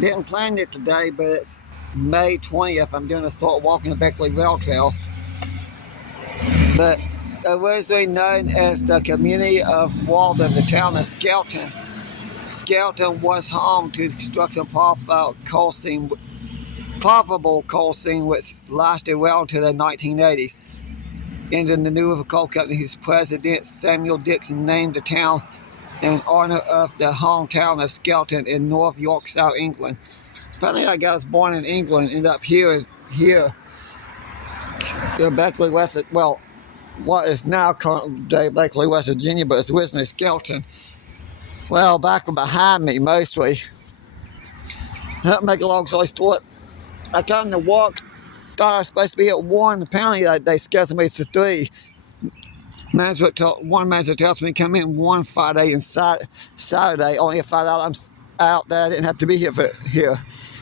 Didn't plan this today, but it's May 20th. I'm doing a short walk in the Beckley Rail Trail. But originally known as the community of Walden, the town of Skelton. Skelton was home to the construction profitable coal seam which lasted well into the 1980s. In the New River Coal Company, whose president, Samuel Dixon, named the town in honor of the hometown of Skelton in North Yorkshire, England. Apparently that guy was born in England, ended up here in Beckley, what is now current day Beckley, West Virginia, but it's originally Skelton. Well, back behind me mostly. To make a long story short, I come to walk, thought I was supposed to be at 1. Apparently they scheduled me for 3. One manager tells me to come in 1 Friday and Saturday, only to find out I'm out that I didn't have to be here.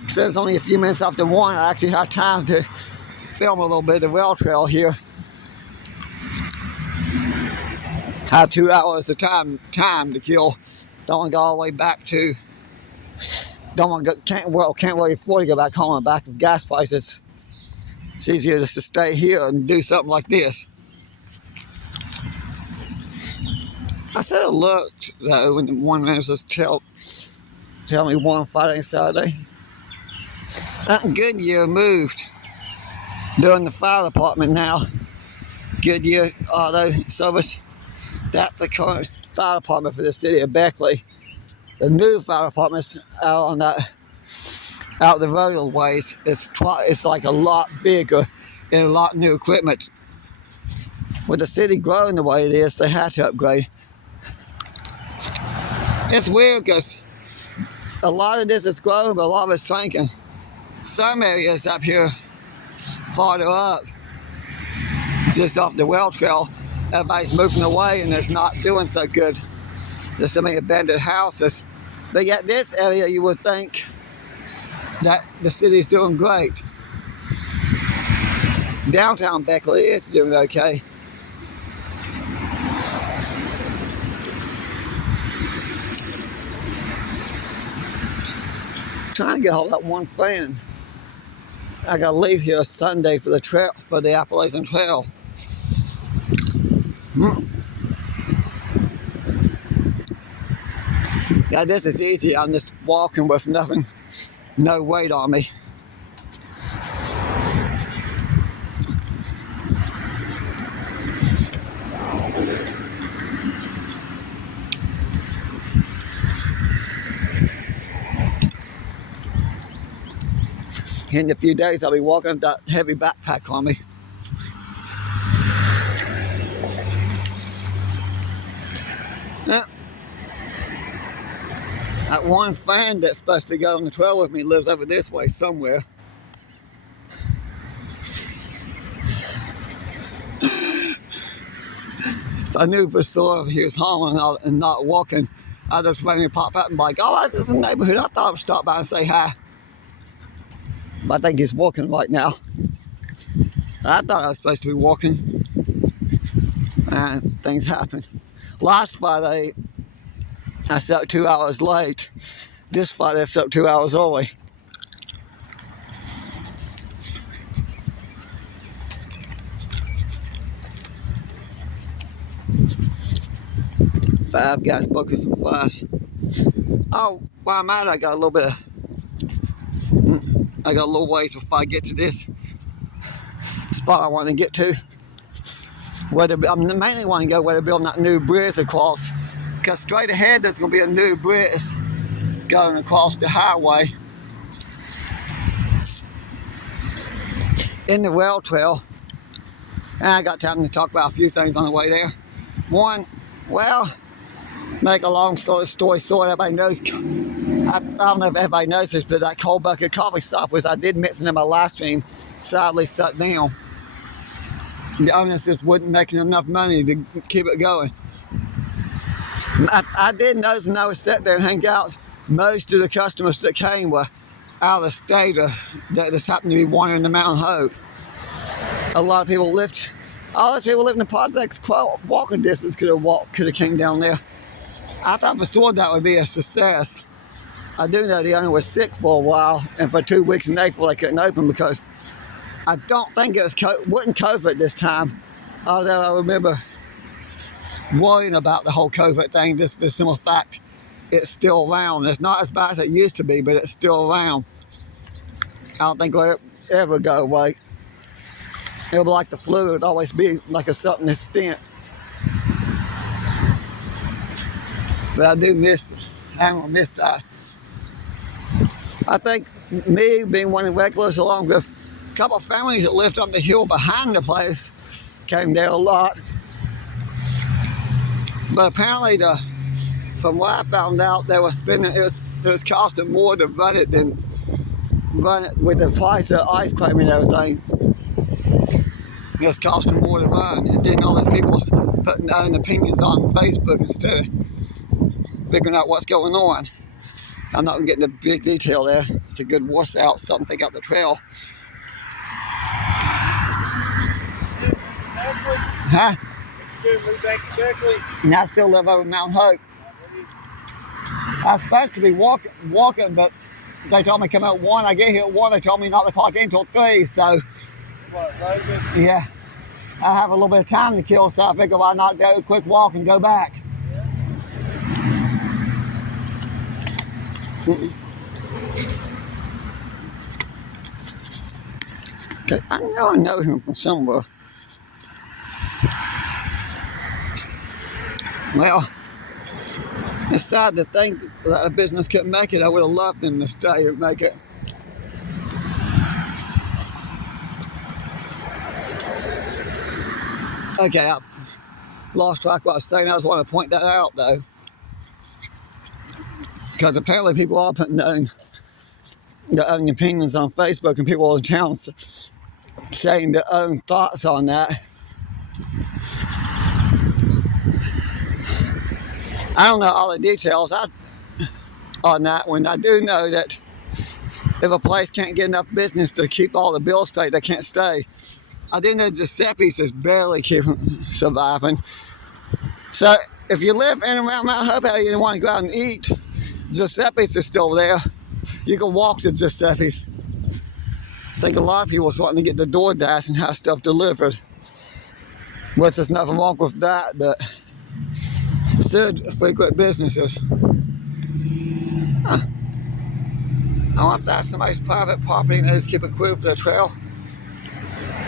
Since it's only a few minutes after 1, I actually have time to film a little bit of the rail trail here. Had 2 hours of time to kill. Don't want to go all the way back to. Can't really afford to go back home on the back of gas prices. It's easier just to stay here and do something like this. I should have looked though when one manager was tell me 1 Friday and Saturday. Goodyear moved. Doing the fire department now. Goodyear Auto Service. That's the current fire department for the city of Beckley. The new fire department's out the roadways. It's like a lot bigger and a lot new equipment. With the city growing the way it is, they had to upgrade. It's weird because a lot of this is growing, but a lot of it's shrinking. Some areas up here, farther up, just off the rail trail, everybody's moving away and it's not doing so good. There's so many abandoned houses. But yet this area, you would think that the city's doing great. Downtown Beckley is doing okay. Trying to get hold of that one friend. I gotta leave here Sunday for the Appalachian Trail. Yeah, this is easy. I'm just walking with no weight on me. In a few days, I'll be walking with that heavy backpack on me. That one friend that's supposed to go on the trail with me lives over this way somewhere. If I knew for sure if he was home and not walking, I'd just make me pop up and be like, oh, this is the neighborhood. I thought I would stop by and say hi. But I think he's walking right now. I thought I was supposed to be walking. And things happened. Last Friday, I slept 2 hours late. This Friday, I slept 2 hours early. Five guys buckets of flies. Oh, while I'm at it, I got a little ways before I get to this spot I want to get to. I mainly want to go where they're building that new bridge across. Because straight ahead there's going to be a new bridge going across the highway in the rail trail. And I got time to talk about a few things on the way there. One, make a long story short, everybody knows, I don't know if everybody knows this, but that Cold Bucket coffee shop, which I did mention in my live stream, sadly shut down. The owners just wasn't making enough money to keep it going. I did notice when I was sitting there and hang out, most of the customers that came were out of state or that just happened to be wandering the Mountain Hope. A lot of people all those people living in the projects, walking distance could have came down there. I thought for sure that would be a success. I do know the owner was sick for a while, and for 2 weeks in April they couldn't open because I don't think it wasn't COVID this time, although I remember worrying about the whole COVID thing just for the simple fact it's still around. It's not as bad as it used to be, but it's still around. I don't think it'll ever go away. It'll be like the flu. It'll always be like a something extent. But I do miss it. I don't miss that. I think me being one of the regulars, along with a couple of families that lived on the hill behind the place, came there a lot. But apparently, from what I found out, they were spending it was costing more to run it than run it with the price of ice cream and everything. It was costing more to run, and then all these people putting their own opinions on Facebook instead of figuring out what's going on. I'm not going to get into big detail there. It's a good washout, something up the trail. Huh? Move back to Beckley. And I still live over Mount Hope. I was supposed to be walking, but they told me to come out at 1. I get here at 1. They told me not to clock in until 3. So, yeah, I have a little bit of time to kill, so I figure why not go a quick walk and go back. Okay, I know him from somewhere. Well, it's sad to think that a business couldn't make it. I would have loved them to stay and make it. Okay, I lost track of what I was saying. I just want to point that out, though. Because apparently people are putting their own opinions on Facebook, and people in town saying their own thoughts on that. I don't know all the details on that one. I do know that if a place can't get enough business to keep all the bills paid, they can't stay. I do know Giuseppe's is barely keeping surviving. So if you live in and around Mount Hope area and you want to go out and eat, Giuseppe's is still there. You can walk to Giuseppe's. I think a lot of people are wanting to get the DoorDash and have stuff delivered. Which there's nothing wrong with that, but should frequent businesses. Huh. I wonder if that's somebody's private property and they just keep a crew for the trail.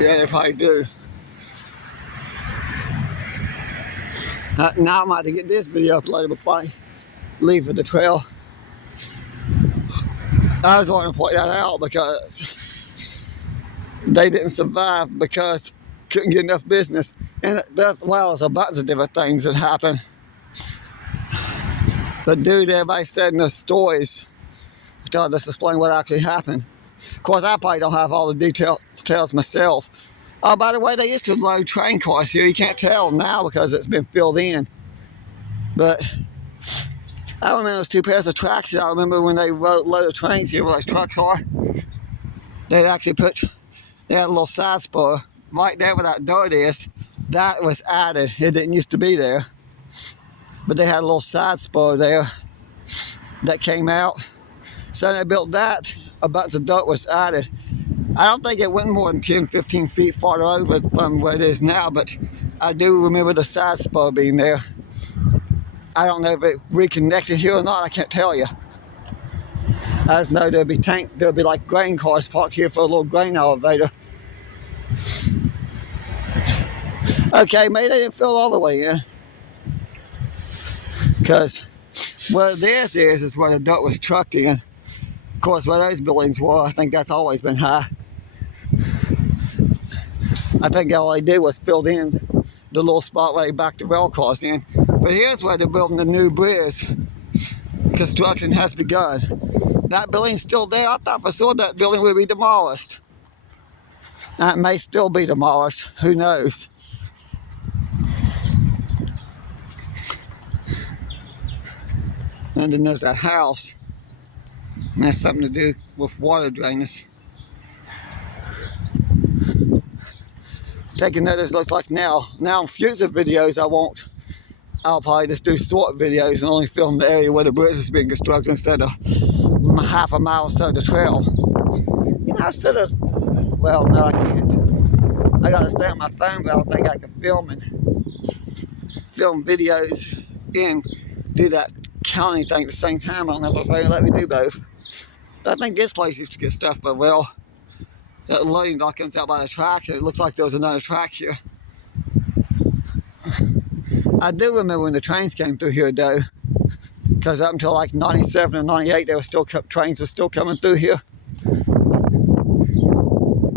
Yeah, they probably do. Now I'm about to get this video uploaded before I leave for the trail. I just want to point that out because they didn't survive because couldn't get enough business. And that's, well, there's a bunch of different things that happen. But dude, everybody said in the stories, I'll just explain what actually happened. Of course, I probably don't have all the details myself. Oh, by the way, they used to load train cars here. You can't tell now because it's been filled in. But I remember those 2 pairs of tracks. I remember when they loaded trains here where those trucks are. They had a little side spur right there where that dirt is. That was added. It didn't used to be there. But they had a little side spur there that came out. So they built that. A bunch of dirt was added. I don't think it went more than 10, 15 feet farther over from where it is now, but I do remember the side spur being there. I don't know if it reconnected here or not. I can't tell you. I just know there'll be like grain cars parked here for a little grain elevator. Okay, maybe they didn't fill all the way in. Because where this is where the dirt was trucked in. Of course, where those buildings were, I think that's always been high. I think all they did was filled in the little spot where they backed the rail cars in. But here's where they're building the new bridge. Construction has begun. That building's still there. I thought for sure that building would be demolished. Now, it may still be demolished. Who knows? And then there's that house. And that's something to do with water drainage. Taking notice, looks like now in future videos I'll probably just do short videos and only film the area where the bridge is being constructed instead of half a mile or so the trail. You know, I should have, well, no, I can't. I gotta stay on my phone, but I don't think I can film videos and do that counting thing at the same time. I don't know if they're gonna let me do both. But I think this place used to get stuff, but well, that loading dock comes out by the track, and it looks like there was another track here. I do remember when the trains came through here, though, because up until like 97 and 98, trains were still coming through here.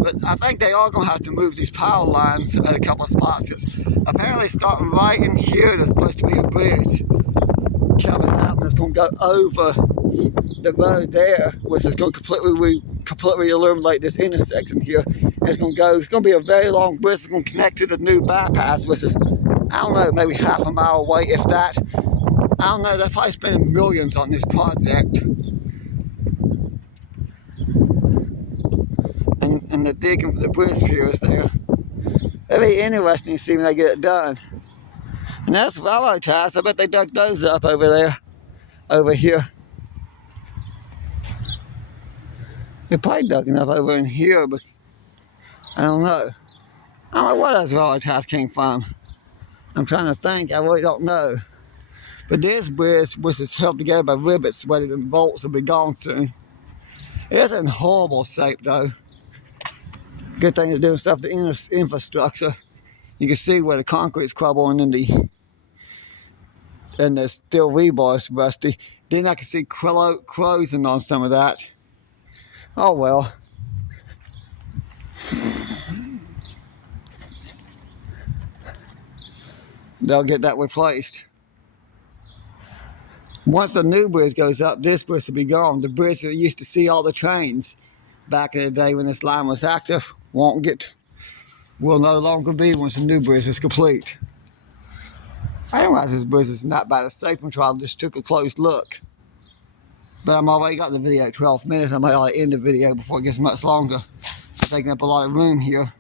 But I think they are going to have to move these power lines at a couple of spots, because apparently starting right in here, there's supposed to be a bridge coming out, and it's going to go over the road there, which is going to completely illuminate this intersection here. And it's going to be a very long bridge. It's going to connect to the new bypass, which is, I don't know, maybe half a mile away, if that. I don't know, they're probably spending millions on this project. And the digging for the bridge piers there. It'll be interesting to see when they get it done. And that's railroad ties. I bet they dug those up over there, over here. They probably dug them up over in here, but I don't know. I don't know where those railroad ties came from. I'm trying to think. I really don't know. But this bridge, which is held together by rivets, whether the bolts will be gone soon. It's in horrible shape, though. Good thing they're doing stuff to infrastructure. You can see where the concrete's crumbling and the steel rebar's rusty. Then I can see corrosion on some of that. Oh well. They'll get that replaced. Once the new bridge goes up, this bridge will be gone. The bridge that used to see all the trains back in the day when this line was active will no longer be once the new bridge is complete. I didn't realize this bridge is not by the safety patrol. I just took a close look. But I'm already got the video at 12 minutes. I might end the video before it gets much longer. I'm taking up a lot of room here.